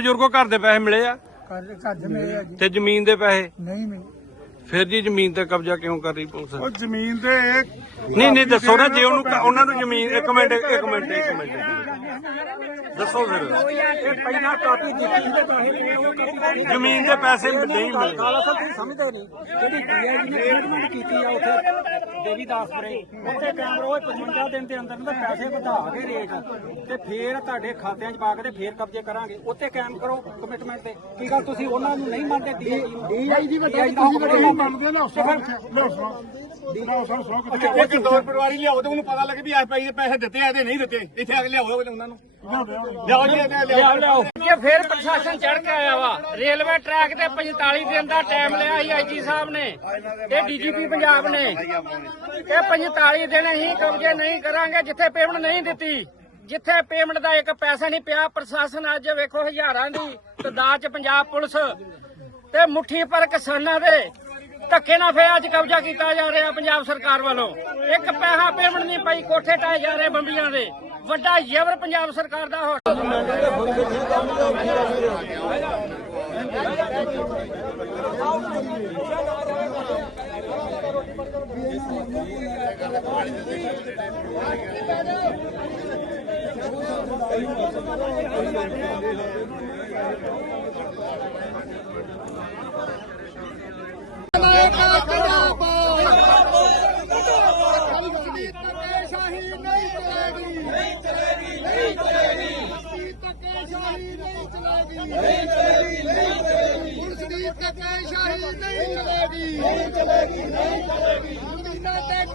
ਬਜ਼ੁਰਗੋ ਘਰ ਦੇ ਪੈਸੇ ਮਿਲੇ ਆ? ਘਰ ਘਰ ਮੇਰੇ ਆ ਜੀ। ਤੇ ਜ਼ਮੀਨ ਦੇ ਪੈਸੇ? ਨਹੀਂ ਮਿਲੇ। ਫਿਰ ਜੀ ਜ਼ਮੀਨ ਤੇ ਕਬਜ਼ਾ ਕਿਉਂ ਕਰ ਰਹੀ ਪੁਲਿਸ? ਉਹ ਜ਼ਮੀਨ ਤੇ ਇਹ ਨਹੀਂ ਨਹੀਂ ਦੱਸੋ ਨਾ ਜੇ ਉਹਨੂੰ ਉਹਨਾਂ ਨੂੰ ਜ਼ਮੀਨ ਇੱਕ ਮਿੰਟ ਇੱਕ ਮਿੰਟ ਇੱਕ ਮਿੰਟ। ਦੱਸੋ ਫਿਰ। ਪਹਿਲਾਂ ਕਾਪੀ ਦਿੱਤੀ ਤੇ ਪੈਸੇ ਉਹ ਕਾਪੀ ਜ਼ਮੀਨ ਦੇ ਪੈਸੇ ਨਹੀਂ ਮਿਲੇ। ਕਾਲਾ ਸਾਹਿਬ ਤੁਸੀਂ ਸਮਝਦੇ ਨਹੀਂ। ਜਿਹੜੀ ਡੀਆਈਜੀ ਨੇ ਟ੍ਰੀਟਮੈਂਟ ਕੀਤੀ ਆ ਉੱਥੇ ਦੇਵੀਦਾਸਪੁਰੇ ਉੱਥੇ ਕੈਮਰਾ ਉਹ 55 ਦਿਨ ਦੇ ਅੰਦਰ ਅੰਦਰ ਪੈਸੇ ਵਧਾ ਕੇ ਰੇਟ ਤੇ ਫੇਰ ਤੁਹਾਡੇ ਖਾਤਿਆਂ 'ਚ ਪਾ ਕੇ ਤੇ ਫੇਰ ਕਬਜ਼ੇ ਕਰਾਂਗੇ। ਉੱਥੇ ਕਾਇਮ ਕਰੋ ਕਮਿਟਮੈਂਟ ਤੇ। ਕੀ ਗੱਲ ਤੁਸੀਂ ਉਹਨਾਂ ਨੂੰ ਨਹੀਂ ਮੰਨਦੇ ਡੀਆਈਜੀ ਵੱਡਾ ਤੁਸੀਂ ਵੱਡਾ ਮੰਨਦੇ ਨਾ ਉਸ ਇੱਕ ਦੋ ਪਰਿਵਾਰੀ ਲਿਆਓ ਤੇ ਉਹਨੂੰ ਪਤਾ ਲੱਗੇ ਵੀ ਆ ਪੈਸੇ ਪੈਸੇ ਦਿੱਤੇ ਆ ਤੇ ਨਹੀਂ ਦਿੱਤੇ। ਇੱਥੇ ਆ ਕੇ ਲਿਆਓ ਉਹਨਾਂ ਨੂੰ। ਲਿਆਓ ਜੀ ਲਿਆਓ ਲਿਆਓ। ਜੇ ਫਿਰ ਪ੍ਰਸ਼ਾਸਨ ਚੜ ਕੇ ਆਇਆ ਵਾ। ਰੇਲਵੇ ਟਰੈਕ ਤੇ 45 ਦਿਨ ਦਾ ਟਾਈਮ ਲਿਆ ਸੀ ਆਈਜੀ ਸਾਹਿਬ ਨੇ ਤੇ ਡੀਜੀਪੀ ਪੰਜਾਬ ਨੇ। ਇਹ 45 ਦਿਨ ਅਸੀਂ ਕਬਜ਼ੇ ਨਹੀਂ ਕਰਾਂਗੇ, ਜਿੱਥੇ ਪੇਮੈਂਟ ਨਹੀਂ ਦਿੱਤੀ। ਜਿੱਥੇ ਪੇਮੈਂਟ ਦਾ ਇੱਕ ਪੈਸਾ ਨਹੀਂ ਪਿਆ, ਪ੍ਰਸ਼ਾਸਨ ਅੱਜ ਵੇਖੋ ਹਜ਼ਾਰਾਂ ਦੀ ਤਦਾਦ ਚ ਪੰਜਾਬ ਪੁਲਿਸ ਤੇ ਮੁੱਠੀ ਪਰ ਕਿਸਾਨਾਂ ਦੇ ਧੱਕੇ ਨਾਲ ਫੇਰ ਅੱਜ ਕਬਜ਼ਾ ਕੀਤਾ ਜਾ ਰਿਹਾ ਪੰਜਾਬ ਸਰਕਾਰ ਵੱਲੋਂ। ਇੱਕ ਪੈਸਾ ਪੇਮੈਂਟ ਨਹੀਂ ਪਈ, ਕੋਠੇ ਟਾਏ ਜਾ ਰਹੇ ਬੰਬੀਆਂ ਦੇ। ਵੱਡਾ ਜ਼ਬਰ ਪੰਜਾਬ ਸਰਕਾਰ ਦਾ ਹੋ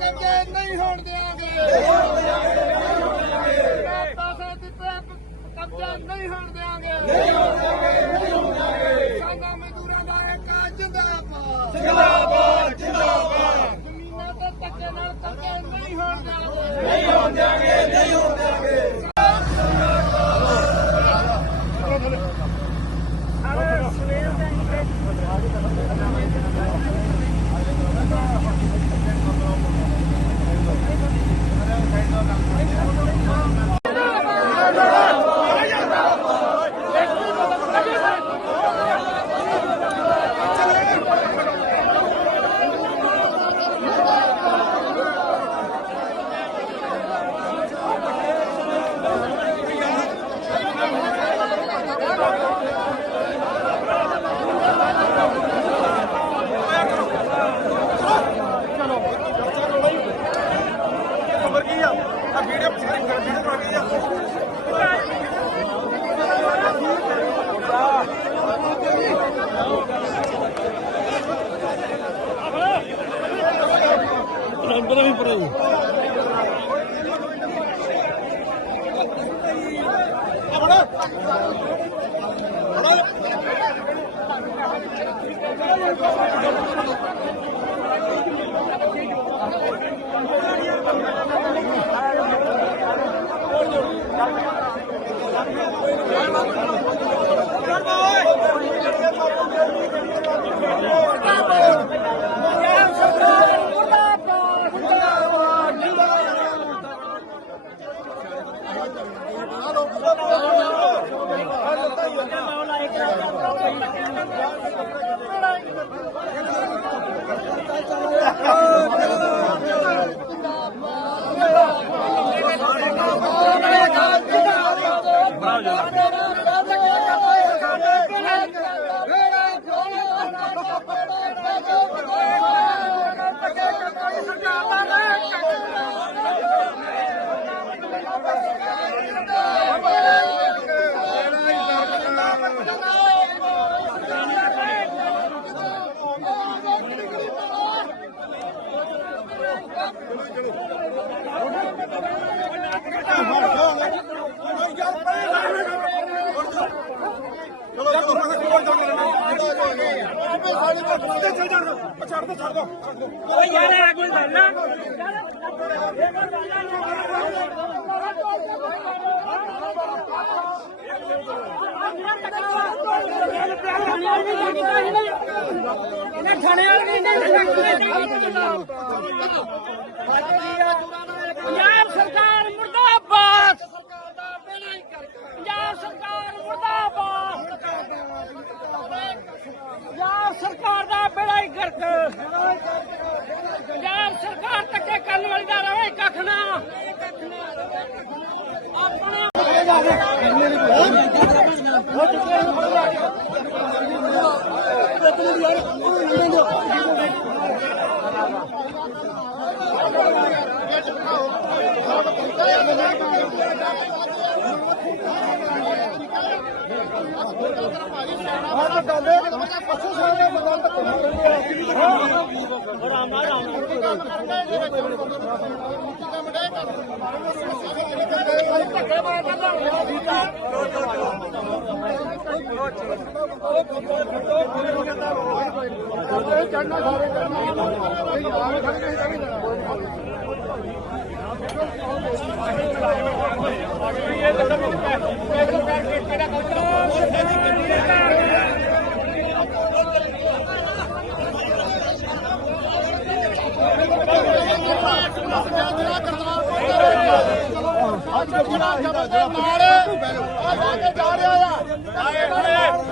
ਨਹੀਂ ਹੋਣ ਦੇਾਂਗੇ ਪੈਸੇ ਦਿੱਤੇ ਕਬਜ਼ਾ ਨਹੀਂ ਹੋਣ ਦੇਾਂਗੇ ਨਹੀਂ ਹੋਣ ਦੇਾਂਗੇ ਸਾਡਾ ਮਜ਼ਦੂਰਾਂ ਦਾ ਇੱਕ ਜਿੰਦਾਬਾਦ। ਜਿੰਦਾਬਾਦ ਜਿੰਦਾਬਾਦ। ਜ਼ਮੀਨਾਂ ਤੇ ਧੱਕੇ ਨਾਲ ਕਬਜ਼ਾ ਨਹੀਂ ਹੋਣ ਦੇਾਂਗੇ ਨਹੀਂ ਹੋਣ ਦੇਾਂਗੇ ਨਹੀਂ ਹੋਣ ਦੇਾਂਗੇ ਵੀ ਪਰੇ Thank you. Thank you. ਇਹਨਾਂ ਥਾਣੇ ਵਾਲੇ ਕਹਿੰਦੇ ਪੰਜਾਬ ਸਰਕਾਰ ਮੁਰਦਾਬਾਦ। ਪੰਜਾਬ ਸਰਕਾਰ ਮੁਰਦਾਬਾਦ। ਪੰਜਾਬ ਸਰਕਾਰ ਦਾ ਬੇੜਾ ਹੀ ਗਰਕ। ਪੰਜਾਬ ਸਰਕਾਰ ਤੱਕੇ ਕਰਨ ਵਾਲੀ ਦਾ ਰਵੇ ਕੱਖ ਨਾ। ਆਪਣਾ ਉਹ ਚੁੱਕੇ ਹੋ ਯਾਰ ਡਾਲੇ ਅਸੀਂ ਸਾਰੇ ਬਦਲ ਤੱਕ ਨਹੀਂ ਕਰਦੇ ਹਾਂ ਰਾਮ ਰਾਮ ਕੰਮ ਕਰਦੇ ਜਿਹੜੇ ਕੰਮ ਡੇ ਕਰਦੇ ਧੱਕੇ ਮਾਰ ਦਿੰਦਾ ਉਹ ਚੜਨਾ ਸਾਰੇ ਕਰਨਾ ਇਹ ਬਾਹਰ ਖੜੇ ਨਹੀਂ ਚਾਹੀਦਾ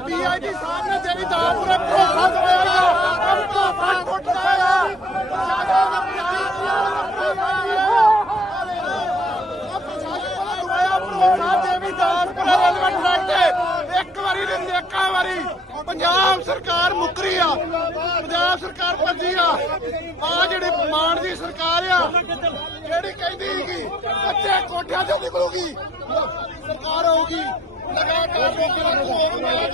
ਡੀਆਈਜੀ ਸਾਹਿਬ ਨੇ ਤੇਰੀ ਦਾ ਪੂਰੇ ਭਰੋਸਾ ਦਵਾਇਆ ਅਬ ਤੋਂ ਫਟ ਫੁੱਟਦਾ ਇੱਕ ਵਾਰੀ ਨਹੀਂ ਦੇਖਾ ਵਾਰੀ ਪੰਜਾਬ ਸਰਕਾਰ ਮੁਕਰੀ ਆ। ਪੰਜਾਬ ਸਰਕਾਰ ਭੱਜੀ ਆ। ਆ ਜਿਹੜੀ ਮਾਨ ਦੀ ਸਰਕਾਰ ਆ, ਜਿਹੜੀ ਕਹਿੰਦੀ ਸੀਗੀ ਕੱਚੇ ਕੋਠਿਆਂ ਤੋਂ ਨਿਕਲੂਗੀ, ਸਰਕਾਰ ਆਊਗੀ। ਲਗਾਤਾਰ ਲੋਕਾਂ ਨੂੰ ਹੋਰ ਮਿਲਾ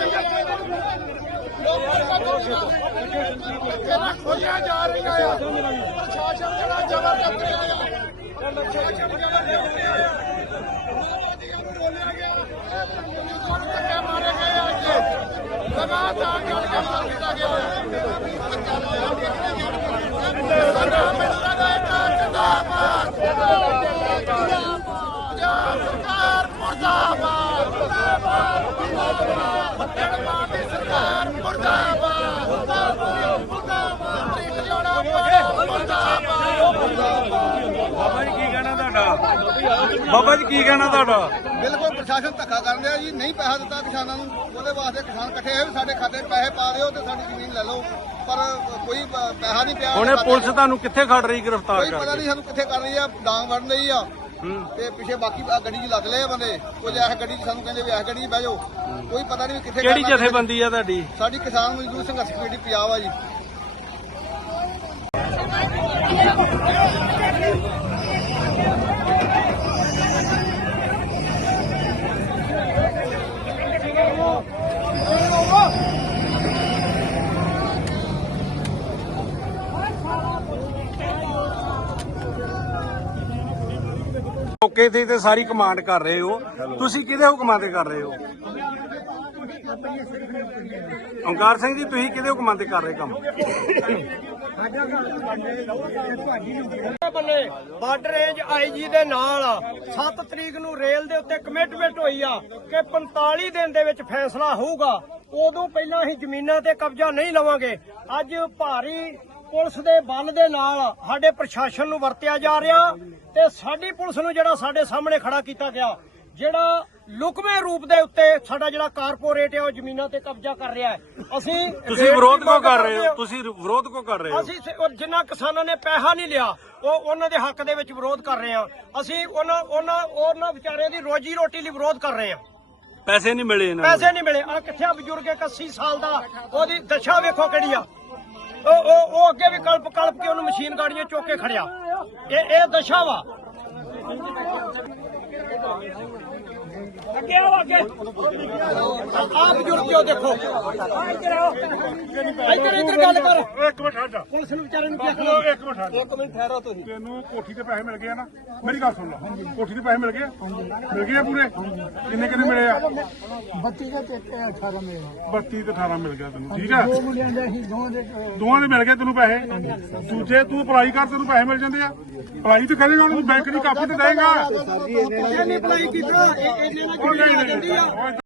ਖੋਲੀਆਂ ਜਾ ਰਹੀਆਂ ਆ। ਪ੍ਰਸ਼ਾਸਨ ਜਿਹੜਾ ਜ਼ਬਰਦਸਤ ਆ। ਪ੍ਰਸ਼ਾਸਨ ਜਿਹੜਾ ਧੱਕੇ ਮਾਰੇ ਗਏ ਆ ਇੱਥੇ ਲਗਾਤਾਰ ਗੱਲ ਕੇ ਮਾਰ ਦਿੱਤਾ ਗਿਆ ਸਰਕਾਰ ਮਿਲਦਾ ਦਾ ਇੱਕ ਜਿੰਦਾਬਾਦ ਪੰਜਾਬ ਸਰਕਾਰ ਮੁਰਦਾਬਾਦ ਮੁਰਦਾਬਾਦ ਮਾਨ ਦੀ ਸਰਕਾਰ ਮੁਰਦਾਬਾਦ ਮੁਰਦਾਬਾਦ ਮੁਰਦਾਬਾਦ ਹਰਿਆਣਾ ਮੁਰਦਾਬਾਦ ਬਾਬਾ ਜੀ ਕੀ ਕਹਿਣਾ ਤੁਹਾਡਾ ਬਾਬਾ ਜੀ ਕੀ ਕਹਿਣਾ ਤੁਹਾਡਾ? ਬਿਲਕੁਲ ਪ੍ਰਸ਼ਾਸਨ ਧੱਕਾ ਕਰਨ ਰਿਹਾ ਜੀ ਨਹੀਂ ਪੈਸਾ ਦਿੱਤਾ ਕਿਸਾਨਾਂ ਨੂੰ ਉਹਦੇ ਵਾਸਤੇ ਕਿਸਾਨ ਇਕੱਠੇ ਹੋਏ ਵੀ ਸਾਡੇ ਖਾਤੇ 'ਚ ਪੈਸੇ ਪਾ ਦਿਓ ਤੇ ਸਾਡੀ ਜ਼ਮੀਨ ਲੈ ਲਓ। ਪਰ ਕੋਈ ਪ- ਪੈਸਾ ਨਹੀਂ ਪਿਆ ਹੁਣੇ ਪੁਲਿਸ ਤੁਹਾਨੂੰ ਕਿੱਥੇ ਖੜ ਰਹੀ ਗ੍ਰਿਫਤਾਰ ਕੋਈ ਪਤਾ ਕਰਕੇ? ਨਹੀਂ ਸਾਨੂੰ ਕਿੱਥੇ ਕਰ ਰਹੀ ਆ ਡਾਂਗ ਵੜਨ ਲਈ ਆ। ਹੂੰ। ਤੇ ਪਿੱਛੇ ਬਾਕੀ ਆਹ ਗੱਡੀ 'ਚ ਲੱਦ ਲਏ ਆ ਬੰਦੇ। ਕੁਝ ਐਸ ਗੱਡੀ 'ਚ ਸਾਨੂੰ ਕਹਿੰਦੇ ਵੀ ਐਸ ਗੱਡੀ 'ਚ ਬਹਿ ਜਾਓ। ਕੋਈ ਪਤਾ ਨਹੀਂ ਵੀ ਕਿੱਥੇ ਕਿਹੜੀ ਕਰਨਾ। ਜਥੇਬੰਦੀ ਆ ਤੁਹਾਡੀ? ਸਾਡੀ ਕਿਸਾਨ ਮਜ਼ਦੂਰ ਸੰਘਰਸ਼ ਕਮੇਟੀ ਪੰਜਾਬ ਆ ਜੀ। ਮੌਕੇ ਤੇ ਤੇ ਸਾਰੀ ਕਮਾਂਡ ਕਰ ਰਹੇ ਹੋ। ਤੁਸੀਂ ਕਿਹਦੇ ਹੁਕਮਾਂ ਤੇ ਕਰ ਰਹੇ ਹੋ? ਓਂਕਾਰ ਸਿੰਘ ਜੀ ਤੁਸੀਂ ਕਿਹਦੇ ਹੁਕਮਾਂ ਤੇ ਕਰ ਰਹੇ ਕੰਮ? ਬੰਨੇ ਬਾਰਡਰ ਰੇਂਜ ਆਈਜੀ ਦੇ ਨਾਲ 7 ਤਰੀਕ ਨੂੰ ਰੇਲ ਦੇ ਉੱਤੇ ਕਮਿਟਮੈਂਟ ਹੋਈ ਆ ਕਿ 45 ਦਿਨ ਦੇ ਵਿੱਚ ਫੈਸਲਾ ਹੋਊਗਾ। ਉਦੋਂ ਪਹਿਲਾਂ ਅਸੀਂ ਜ਼ਮੀਨਾਂ ਤੇ ਕਬਜ਼ਾ ਨਹੀਂ ਲਵਾਂਗੇ। ਅੱਜ ਭਾਰੀ ਪੁਲਿਸ ਦੇ ਬਲ ਦੇ ਨਾਲ ਸਾਡੇ ਪ੍ਰਸ਼ਾਸਨ ਨੂੰ ਵਰਤਿਆ ਜਾ ਰਿਹਾ ਤੇ ਸਾਡੀ ਪੁਲਿਸ ਨੂੰ ਜਿਹੜਾ ਸਾਡੇ ਸਾਹਮਣੇ ਖੜਾ ਕੀਤਾ ਗਿਆ ਜਿਹੜਾ ਲੁਕਵੇਂ ਰੂਪ ਦੇ ਉੱਤੇ ਸਾਡਾ ਜਿਹੜਾ ਕਾਰਪੋਰੇਟ ਹੈ ਉਹ ਜ਼ਮੀਨਾਂ ਤੇ ਕਬਜ਼ਾ ਕਰ ਰਿਹਾ ਹੈ। ਅਸੀਂ ਤੁਸੀਂ ਵਿਰੋਧ ਕਿਉਂ ਕਰ ਰਹੇ ਹਾਂ। ਤੁਸੀਂ ਵਿਰੋਧ ਕਿਉਂ ਕਰ ਰਹੇ ਹੋ? ਅਸੀਂ ਜਿਨ੍ਹਾਂ ਕਿਸਾਨਾਂ ਨੇ ਪੈਸਾ ਨਹੀਂ ਲਿਆ ਉਹ ਉਹਨਾਂ ਦੇ ਹੱਕ ਦੇ ਵਿੱਚ ਵਿਰੋਧ ਕਰ ਰਹੇ ਹਾਂ। ਅਸੀਂ ਉਹਨਾਂ ਉਹਨਾਂ ਉਹਨਾਂ ਵਿਚਾਰਿਆਂ ਦੀ ਰੋਜੀ ਰੋਟੀ ਲਈ ਵਿਰੋਧ ਕਰ ਰਹੇ ਹਾਂ। ਪੈਸੇ ਨਹੀਂ ਮਿਲੇ ਇਹਨਾਂ ਨੂੰ। ਪੈਸੇ ਨਹੀਂ ਮਿਲੇ। ਆ ਕਿੱਥੇ ਆ ਬਜ਼ੁਰਗ ਇੱਕ 80 ਸਾਲ ਦਾ ਉਹਦੀ ਦਸ਼ਾ ਵੇਖੋ ਕਿਹੜੀ ਆ। ਉਹ ਉਹ ਉਹ ਅੱਗੇ ਵੀ ਕਲਪ ਕਲਪ ਕੇ ਉਹਨੂੰ ਮਸ਼ੀਨ ਗਾੜੀਆਂ ਚੁੱਕ ਕੇ ਖੜਿਆ। ਇਹ ਇਹ ਦਸ਼ਾ ਵਾ। ਅੱਗੇ ਆਓ ਅੱਗੇ ਆ ਬਜ਼ੁਰਗ ਜੋ ਦੇਖੋ ਇੱਧਰ ਇੱਧਰ ਗੱਲ ਕਰ ਇੱਕ ਮਿੰਟ ਹਟ ਜਾ ਪੁਲਿਸ ਨੂੰ ਵਿਚਾਰੇ ਨੂੰ ਕੀ ਉਹ ਆਖਣਾ ਇੱਕ ਮਿੰਟ ਹਟ ਇੱਕ ਮਿੰਟ ਠਹਿਰੋ ਤੁਸੀਂ ਤੈਨੂੰ ਕੋਠੀ ਤੇ ਪੈਸੇ ਮਿਲ ਗਏ ਆ ਨਾ ਮੇਰੀ ਗੱਲ ਸੁਣ ਲੈ ਕੋਠੀ ਤੇ ਪੈਸੇ ਮਿਲ ਗਏ? ਮਿਲ ਗਏ ਪੂਰੇ ਕਿੰਨੇ ਕਿੰਨੇ ਮਿਲੇ ਆ 32 ਦਾ ਤੇ 18 ਮੇਰਾ 32 ਤੇ 18 ਮਿਲ ਗਿਆ ਤੈਨੂੰ ਠੀਕ ਆ ਦੋ ਮੁੰਡਿਆਂ ਦੇ ਅਸੀਂ ਦੋਵਾਂ ਦੇ ਦੋਵਾਂ ਦੇ ਮਿਲ ਗਏ ਤੈਨੂੰ ਪੈਸੇ ਦੂਜੇ ਤੂੰ ਅਪਲਾਈ ਕਰ ਤੈਨੂੰ ਪੈਸੇ ਮਿਲ ਜਾਂਦੇ ਆ ਅਪਲਾਈ ਤੇ ਕਰੇਗਾ ਉਹਨੂੰ ਬੈਂਕ ਦੀ ਕਾਪੀ ਤੇ ਦੇਏਗਾ ਇਹਨੇ ਅਪਲਾਈ ਕੀਤਾ ਇਹ ਇਹਨੇ ਨਾਲ ਉਹ ਆ ਜਾਂਦੀ ਆ